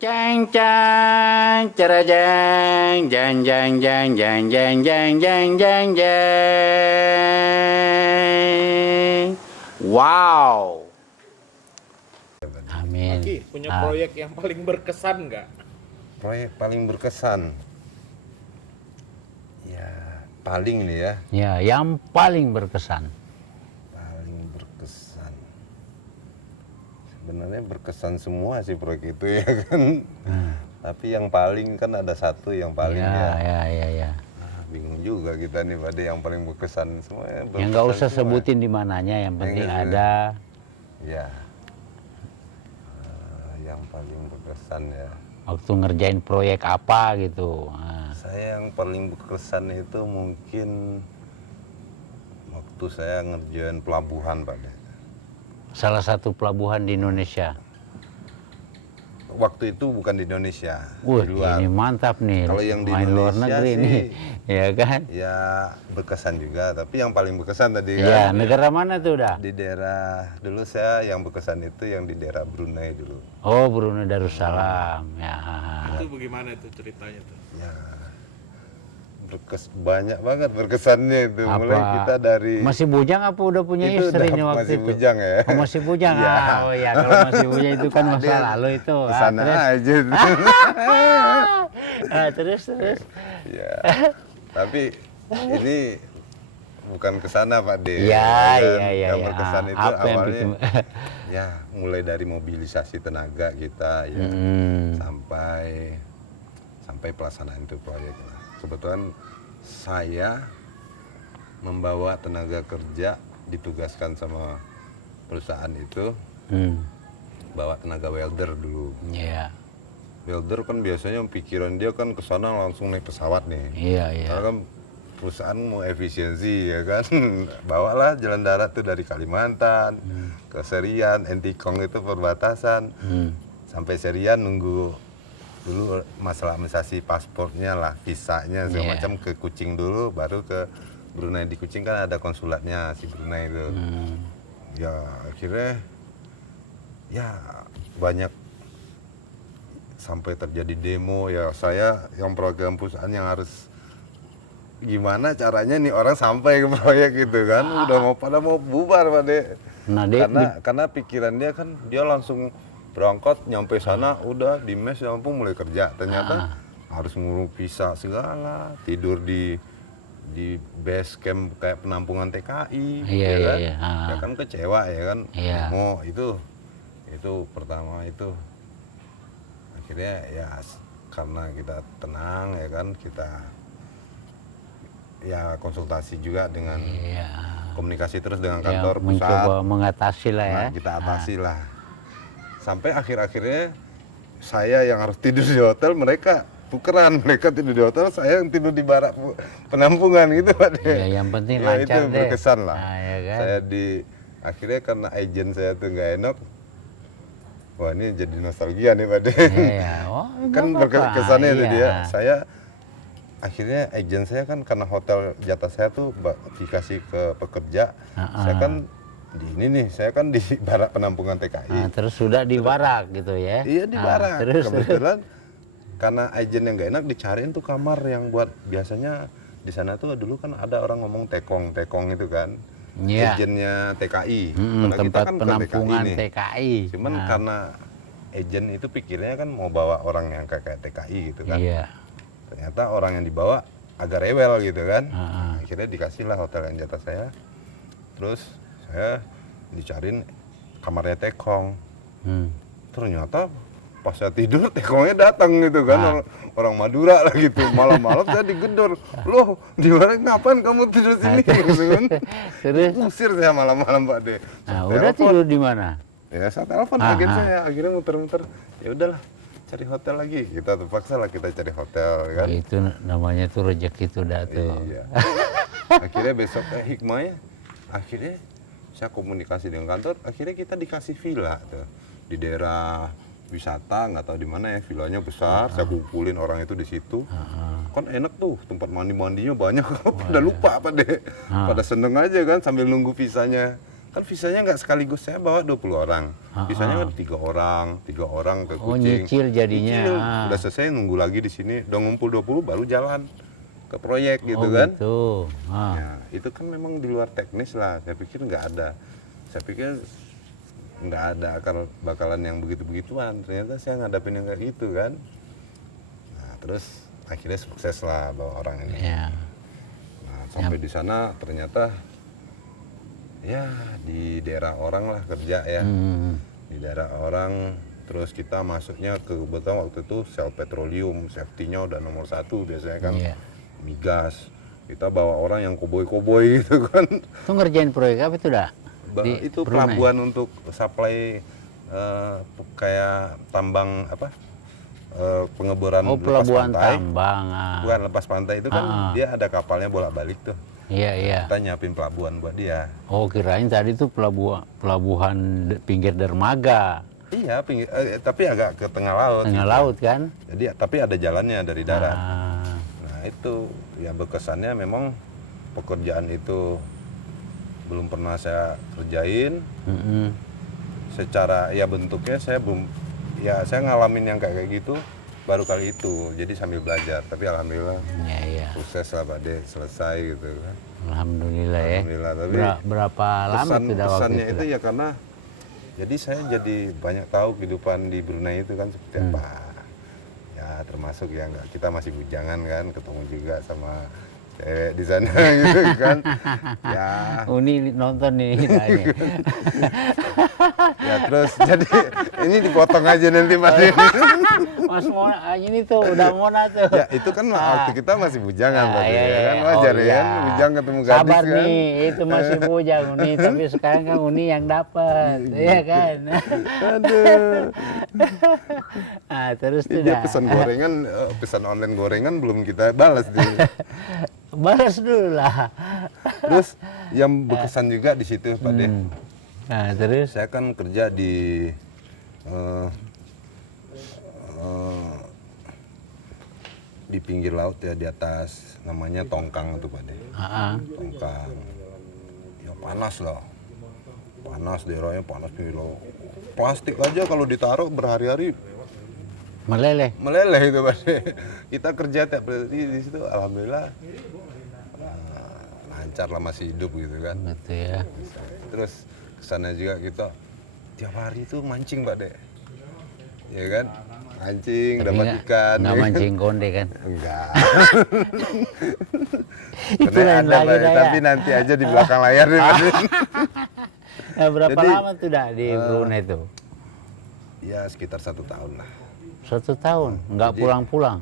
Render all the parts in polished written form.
Jang jang cara jang jang jang jang jang jang jang jang jang jang. Wow. Amin. Maki punya proyek yang paling berkesan nggak? Proyek paling berkesan, ya paling nih ya, Ya, yang paling berkesan. paling berkesan. Sebenarnya berkesan semua sih proyek itu ya kan. Tapi yang paling kan ada satu yang paling ya. Ya. Bingung juga kita nih pada yang paling berkesan semuanya. Yang nggak usah berkesan semua. sebutin di mananya, yang penting Yang ada. Ya. Yang paling berkesan ya. Waktu ngerjain proyek apa gitu. Nah, Saya yang paling berkesan itu mungkin waktu saya ngerjain pelabuhan Pak. salah satu pelabuhan di Indonesia. Waktu itu bukan di Indonesia, Wah, di luar. ini mantap nih. Kalau yang di main luar Indonesia negeri sih, nih, ya kan? Ya berkesan juga, tapi yang paling berkesan tadi Iya, kan negara mana tuh dah? di daerah dulu saya yang berkesan itu yang di daerah Brunei dulu. Oh, Brunei Darussalam. Ya. Itu bagaimana itu ceritanya tuh? Ya banyak banget berkesannya itu. Apa? Mulai kita dari Masih bujang apa udah punya itu istri udah nih waktu masih itu? bujang ya. Oh, masih bujang. Iya. Oh ya, kalau masih bujang itu kan masa lalu itu. Kesana terus. aja. Terus. Ya. Tapi ini bukan kesana Pak De. Iya. Yang berkesan itu Apa yang awalnya bikin- ya mulai dari mobilisasi tenaga kita ya sampai pelaksanaan itu proyek. Kebetulan saya membawa tenaga kerja ditugaskan sama perusahaan itu bawa tenaga welder dulu. Iya. Welder kan biasanya pikiran dia kan ke sana langsung naik pesawat nih. Iya. Karena kan perusahaan mau efisiensi ya kan. Bawalah jalan darat tuh dari Kalimantan ke Serian, Entikong itu perbatasan. Sampai Serian nunggu dulu masalah administrasi paspornya lah, visanya segala macam ke Kucing dulu, baru ke Brunei. Di Kucing kan ada konsulatnya si Brunei itu. Ya akhirnya ya banyak sampai terjadi demo ya, saya yang program perusahaan yang harus gimana caranya nih orang sampai ke proyek gitu kan, udah mau bubar Pak De. Nah, Karena pikiran dia kan dia langsung berangkat nyampe sana udah di mes langsung mulai kerja, ternyata harus ngurung visa segala, tidur di base camp kayak penampungan TKI. Iya, ya kan? iya. Ya kan kecewa ya kan. Iya. Demo itu pertama itu akhirnya ya karena kita tenang ya kan, kita ya konsultasi juga dengan komunikasi terus dengan kantor pusat, mencoba mengatasi lah ya. kita atasi lah sampai akhir-akhirnya saya yang harus tidur di hotel, mereka tukeran, mereka tidur di hotel, saya yang tidur di barak penampungan gitu Pak De. Ya, yang penting Ya, lancar itu deh. berkesan lah. Nah, ya kan? Saya akhirnya karena agen saya tuh nggak enak, wah ini jadi nostalgia nih Pak De. Iya. Oh, Kan nggak apa-apa. berkesannya itu Iya. dia, saya akhirnya agen saya kan karena hotel jatah saya tuh dikasih ke pekerja, saya kan saya kan di barak penampungan TKI. Nah, terus sudah di barak gitu ya? Iya di barak. Terus. Kebetulan karena agen yang nggak enak dicariin tuh kamar yang buat biasanya di sana tuh dulu kan ada orang ngomong tekong itu kan. Iya. Agennya TKI. Karena kita tempat kan bukan penampungan nih. TKI. Cuman karena agen itu pikirnya kan mau bawa orang yang kayak TKI gitu kan. Iya. Ternyata orang yang dibawa agak rewel gitu kan. Akhirnya dikasihlah hotel yang jatah saya. Terus saya dicariin kamarnya tekong. Ternyata pas saya tidur tekongnya datang gitu kan. Orang Madura lah gitu. Malam-malam saya digedor. Loh, di mana ngapain kamu tidur sini gitu kan. Terus. Usir saya malam-malam Pak De. Nah, udah tidur di mana? Ya saya telepon agen saya, akhirnya muter-muter. Ya udahlah, cari hotel lagi. Kita terpaksa lah kita cari hotel kan. Itu namanya tuh rezeki tuh dah tuh. Iya. Akhirnya besok hikmahnya, akhirnya saya komunikasi dengan kantor, akhirnya kita dikasih villa tuh di daerah wisata, nggak tahu di mana ya, villanya besar, saya kumpulin orang itu di situ. Kan enak tuh, tempat mandi-mandinya banyak, pada lupa Pak De. Pada seneng aja kan sambil nunggu visanya Kan visanya nggak sekaligus, saya bawa 20 orang. Visanya kan 3 orang ke Oh, Kucing. nyicil jadinya. Nyicil. Udah selesai nunggu lagi di sini, udah ngumpul 20 baru jalan ke proyek gitu Oh, kan. gitu. Ya, itu kan memang di luar teknis lah. Saya pikir nggak ada. Saya pikir nggak ada bakalan yang begitu-begituan. Ternyata saya ngadapin yang kayak gitu kan. Nah, terus akhirnya sukses lah bawa orang ini. Ya. Nah, sampai di sana ternyata ya di daerah orang lah kerja ya. Di daerah orang, terus kita masuknya ke kebetulan waktu itu sel petroleum, safety-nya udah nomor 1 biasanya kan. Iya. Migas. Kita bawa orang yang koboi-koboi gitu kan. Itu ngerjain proyek apa itu dah? Itu pelabuhan untuk supply kayak tambang apa? Pengeboran Oh, lepas pelabuhan pantai. tambang. Bukan lepas pantai itu kan dia ada kapalnya bolak-balik tuh. Iya, iya. Kita nyiapin pelabuhan buat dia. Oh, kirain tadi tuh pelabuhan pinggir dermaga, Iya, tapi agak ke tengah laut. tengah gitu. laut kan? Jadi tapi ada jalannya dari darat. Ah, Nah itu ya berkesannya memang pekerjaan itu belum pernah saya kerjain. mm-mm. Secara ya bentuknya saya belum, ya saya ngalamin yang kayak gitu baru kali itu. Jadi sambil belajar. Tapi alhamdulillah Iya, iya. sukses lah Pak De, selesai gitu kan. Alhamdulillah ya. Alhamdulillah. Tapi Berapa lama tuh dah waktu pesannya itu? itu ya karena jadi saya jadi banyak tahu kehidupan di Brunei itu kan seperti apa. Ya termasuk ya nggak, kita masih bujangan kan, ketemu juga sama cewek di sana gitu kan. Ya, Uni nonton nih tanya. ya terus jadi ini dipotong aja nanti Mas. Mas Mona, ini tuh udah Mona tuh. Ya itu kan waktu kita masih bujangan Pak De, iya, ya kan iya. wajar Oh, ya kan, iya. bujang ketemu gadis Sabar kan. nih, itu masih bujang Uni, tapi sekarang kan Uni yang dapat, iya kan? Aduh. Ah, terus tuh Dia dah. pesan gorengan, pesan online gorengan belum kita balas di. Balas dulu lah. Terus yang berkesan juga di situ Pak De, Nah, terus saya kan kerja di di pinggir laut ya, di atas namanya tongkang itu Pak De. Tongkang. Ya panas lah. Panas daerahnya, panas pinggir laut. Plastik aja kalau ditaruh berhari-hari meleleh. meleleh itu Pak De. Kita kerja tiap hari di situ alhamdulillah lancar lah, masih hidup gitu kan. Gitu ya. Terus kesana juga kita tiap hari itu mancing Pak De, ya kan, mancing Tapi dapat ikan. nggak ya kan? mancing konde kan? Enggak. Itu Sebenarnya lain ada, lagi Pak De, dah tapi ya. nanti aja di belakang layar nih Pak De. Nah, berapa Jadi, lama tuh dah di Brunei itu? Ya sekitar 1 tahun lah. 1 tahun, nggak Jadi- pulang-pulang.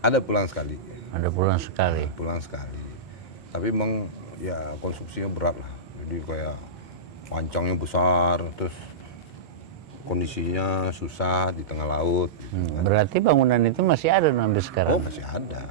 Ada pulang sekali, Ada pulang sekali. pulang sekali. Tapi memang ya konstruksinya berat lah. Jadi kayak pancangnya besar, terus kondisinya susah di tengah laut. Berarti bangunan itu masih ada sampai Oh sekarang. masih ada.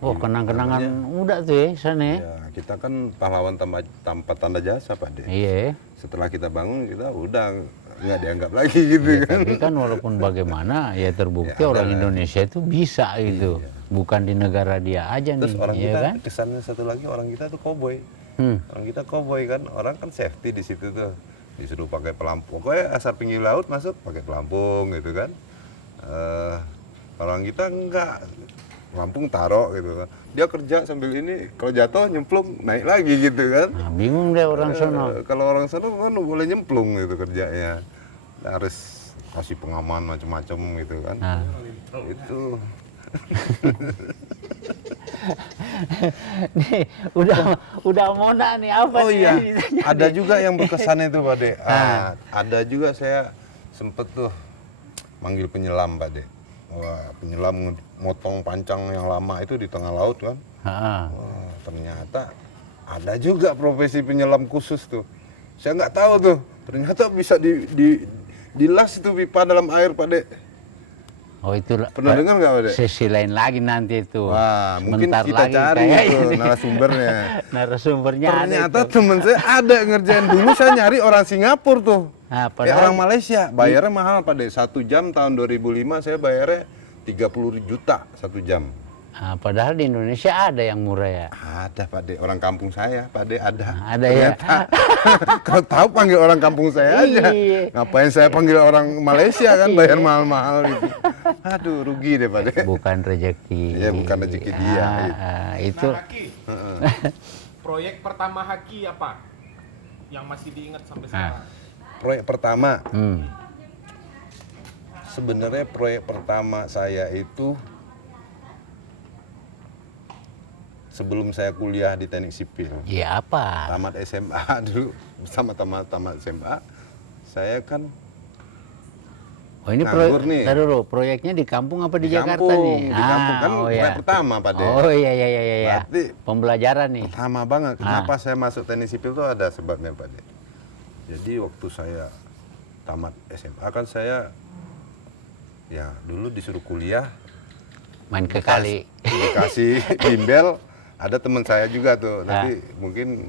Oh, kenang-kenangan udah tuh ya sana ya. Ya, kita kan pahlawan tanpa tanda jasa Pak De. Iya. Setelah kita bangun kita udah nggak dianggap lagi gitu Ya, kan. tapi kan walaupun bagaimana ya terbukti Ya, ada orang lah. Indonesia itu bisa gitu. Bukan di negara dia aja Terus nih, orang ya kita kan? kesannya satu lagi, orang kita tuh koboi. Hmm. Orang kita koboi kan, orang kan safety di situ tuh. Disuruh pakai pelampung. Pokoknya asal pinggir laut masuk pakai pelampung gitu kan. Orang kita enggak, pelampung taruh gitu kan. Dia kerja sambil ini, kalau jatuh nyemplung naik lagi gitu kan. Nah, bingung deh orang sono. Kalau orang sana kan boleh nyemplung gitu kerjanya. Harus kasih pengaman macam-macam gitu kan. Nah, Itu nih udah Mona nih apa oh nih? iya, ada juga yang berkesan itu Pak De. Ada juga saya sempet tuh manggil penyelam Pak De. Wah, penyelam motong pancang yang lama itu di tengah laut kan. Ah, Wah, ternyata ada juga profesi penyelam khusus tuh. Saya nggak tahu tuh. Ternyata bisa dilas itu pipa dalam air Pak De. oh itu Pernah dengar nggak Pak De? sesi lain lagi nanti itu. Wah, mungkin Sebentar kita lagi cari kayaknya tuh nih. narasumbernya. Narasumbernya ada Ternyata itu. temen saya ada ngerjain. Dulu saya nyari orang Singapura tuh. Nah, Orang padahal Malaysia. Bayarnya mahal Pak De. 1 jam tahun 2005 saya bayarnya 30 juta 1 jam. Padahal di Indonesia ada yang murah ya. Ada Pak De, orang kampung saya Pak De ada. Ada ya. Kalau tahu panggil orang kampung saya aja. Iya. Ngapain saya panggil orang Malaysia kan bayar mahal-mahal gitu. Aduh rugi deh Pak De. Bukan rezeki. Iya bukan rezeki dia. Itu Nah, Haki, proyek pertama Haki apa? Yang masih diingat sampai sekarang? Proyek pertama, hmm, sebenarnya proyek pertama saya itu sebelum saya kuliah di teknik sipil. ya apa? Tamat SMA dulu, sama tamat SMA, saya kan Oh ini nganggur proyek, nih. tar dulu, proyeknya di kampung apa di, Di Jakarta kampung, nih? di kampung kan oh proyek ya. pertama Pak De. Oh iya iya iya iya. Berarti Pembelajaran nih. pertama banget. Kenapa saya masuk teknik sipil itu ada sebabnya Pak De. Jadi waktu saya tamat SMA kan saya ya dulu disuruh kuliah Main ke kali. dikasih bimbel. Ada teman saya juga tuh, nanti mungkin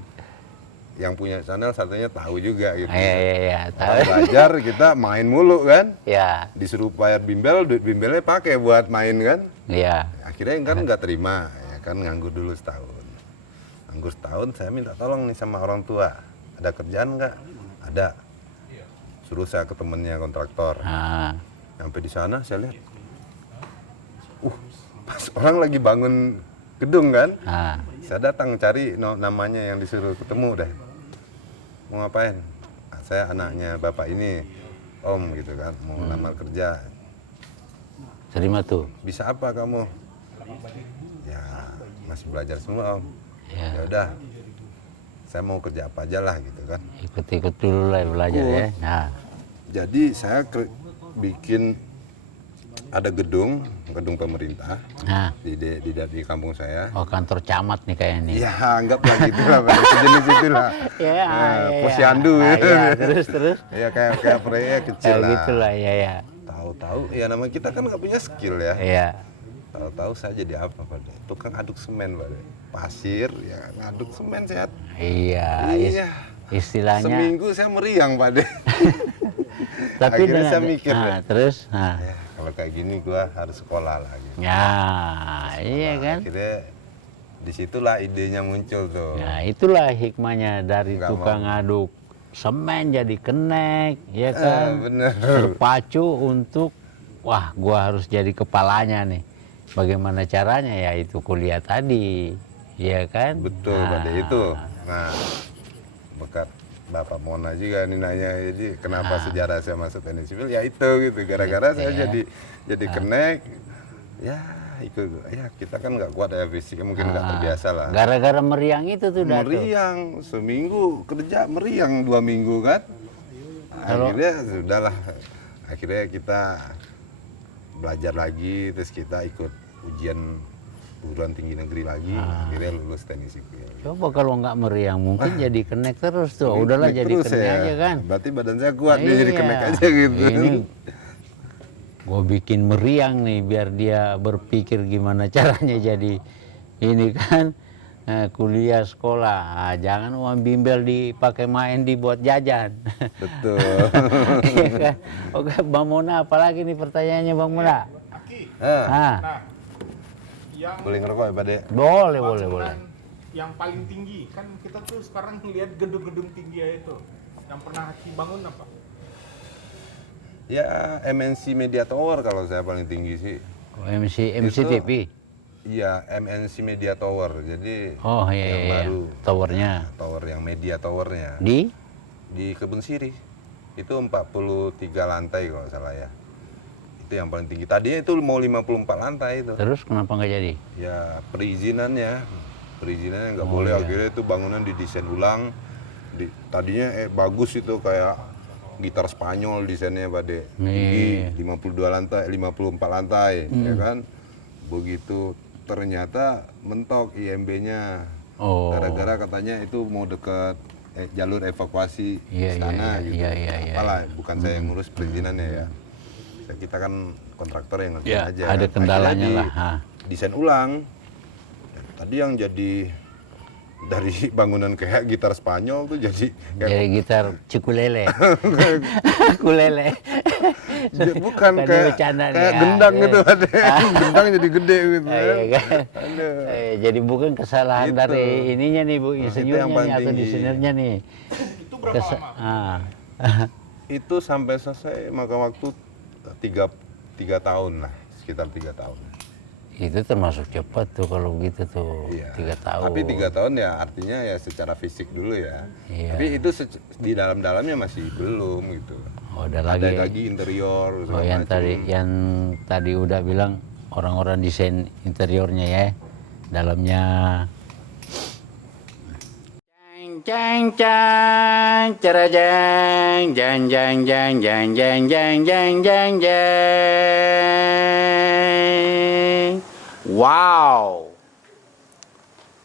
yang punya channel satunya tahu juga gitu. Iya iya iya. Tahu. Orang belajar kita main mulu kan, Ya. disuruh bayar bimbel, duit bimbelnya pakai buat main kan. Iya. Akhirnya kan nggak terima, ya kan nganggur dulu setahun. Nganggur setahun, saya minta tolong nih sama orang tua, ada kerjaan nggak? Ada. Suruh saya ke temennya kontraktor. Ah. Sampai di sana saya lihat, pas orang lagi bangun gedung kan. Ah. Saya datang cari namanya yang disuruh ketemu dah. Mau ngapain? Saya anaknya bapak ini, om gitu kan, mau lamar kerja. Terima tuh. Bisa apa kamu? Ya masih belajar semua om. Ya. Ya udah, saya mau kerja apa aja lah gitu kan. Ikut-ikut dulu lah belajar ya. Nah. Jadi saya bikin ada gedung pemerintah Nah. di kampung saya. Oh kantor camat nih kayaknya nih. Ya anggaplah gitu lah, Pak. Sejenis itulah. Ya, Posyandu. ya, terus. Ya kayak proyek kecil lah. Gitulah ya ya. Tahu-tahu ya namanya kita kan nggak punya skill ya. Iya. Tahu-tahu saya jadi apa Pak De? Tukang aduk semen Pak De. Pasir ya ngaduk semen sehat. Iya. Iya. Istilahnya. Seminggu saya meriang Pak De. Tapi Akhirnya dengan, saya mikir nah, deh. terus. Nah. Ya, kalau kayak gini gua harus sekolah lagi. Ya, iya kan. Akhirnya disitulah idenya muncul tuh. Nah, itulah hikmahnya dari Nggak tukang mau. aduk semen jadi kenek, ya kan. Bener. Terpacu untuk, wah, gua harus jadi kepalanya nih. Bagaimana caranya ya itu kuliah tadi, ya kan. Betul Pak De itu. Nah, bekat Bapak Mona juga nih nanya, jadi kenapa sejarah saya masuk teknik sipil? Ya itu gitu, gara-gara saya jadi kenek. Ya ikut, ya kita kan nggak kuat ya fisik, mungkin nggak terbiasa lah. Gara-gara meriang itu tuh dah tuh. Meriang, seminggu kerja meriang 2 minggu kan. Akhirnya sudahlah, akhirnya kita belajar lagi, terus kita ikut ujian perguruan tinggi negeri lagi, akhirnya lulus teknik sipil. Coba kalau nggak meriang mungkin jadi kenek terus tuh. Udahlah Kenek jadi terus kenek ya. aja kan. Berarti badan saya kuat, dia jadi Iya. kenek aja gitu. Ini gue bikin meriang nih biar dia berpikir gimana caranya jadi ini kan kuliah sekolah. Ah, jangan uang bimbel dipakai main dibuat jajan. Betul. Iya kan? Oke, Bang Mona, apalagi nih pertanyaannya Bang Mona? Haki, Ah, Ah, nah, yang boleh ngerokok ya Pak De? boleh. bangunan yang paling tinggi, kan kita tuh sekarang ngelihat gedung-gedung tinggi ya itu. Yang pernah Haki bangun apa? Ya MNC Media Tower kalau saya paling tinggi sih. MCTV. Iya MNC Media Tower, jadi Oh yang iya, iya. baru. Towernya Tower yang media towernya di di Kebun Sirih. Itu 43 lantai kalau nggak salah ya. Itu yang paling tinggi. Tadinya itu mau 54 lantai itu. terus kenapa nggak jadi? Ya perizinannya nggak boleh. Akhirnya itu bangunan didesain ulang. Tadinya bagus itu kayak gitar Spanyol desainnya Pak De. Tinggi 52 lantai, 54 lantai, ya kan. Begitu ternyata mentok IMB-nya. Oh. Gara-gara katanya itu mau dekat jalur evakuasi Iya, istana iya, gitu. iya, iya, iya. Apalah, bukan saya yang ngurus perizinannya ya. Kita kan kontraktor yang ngerti Ya, aja. ada kendalanya Akhirnya lah. Ha. desain ulang. Tadi yang jadi dari bangunan kayak gitar Spanyol tuh jadi kayak Jadi gitar cikulele. Kulele. Bukan kayak bercanda nih, kayak ya. gendang gitu ada. Gendang jadi gede gitu. Iya kan? Aduh. Jadi bukan kesalahan Gitu. dari ininya nih Bu, Nah, itu insinyurnya yang paling nih atau tinggi. desainernya nih. Itu berapa lama? Itu sampai selesai makan waktu tiga tahun lah, sekitar 3 tahun. Itu termasuk cepat tuh kalau gitu tuh, Iya. 3 tahun. Tapi 3 tahun ya artinya ya secara fisik dulu ya. Iya. Tapi itu di dalam-dalamnya masih belum gitu. Oh, ada Ada lagi. lagi interior Oh, segala yang macam. tadi udah bilang orang-orang desain interiornya ya, dalamnya. Jang jang cara jang jang jang jang jang jang jang jang jang jang. Wow.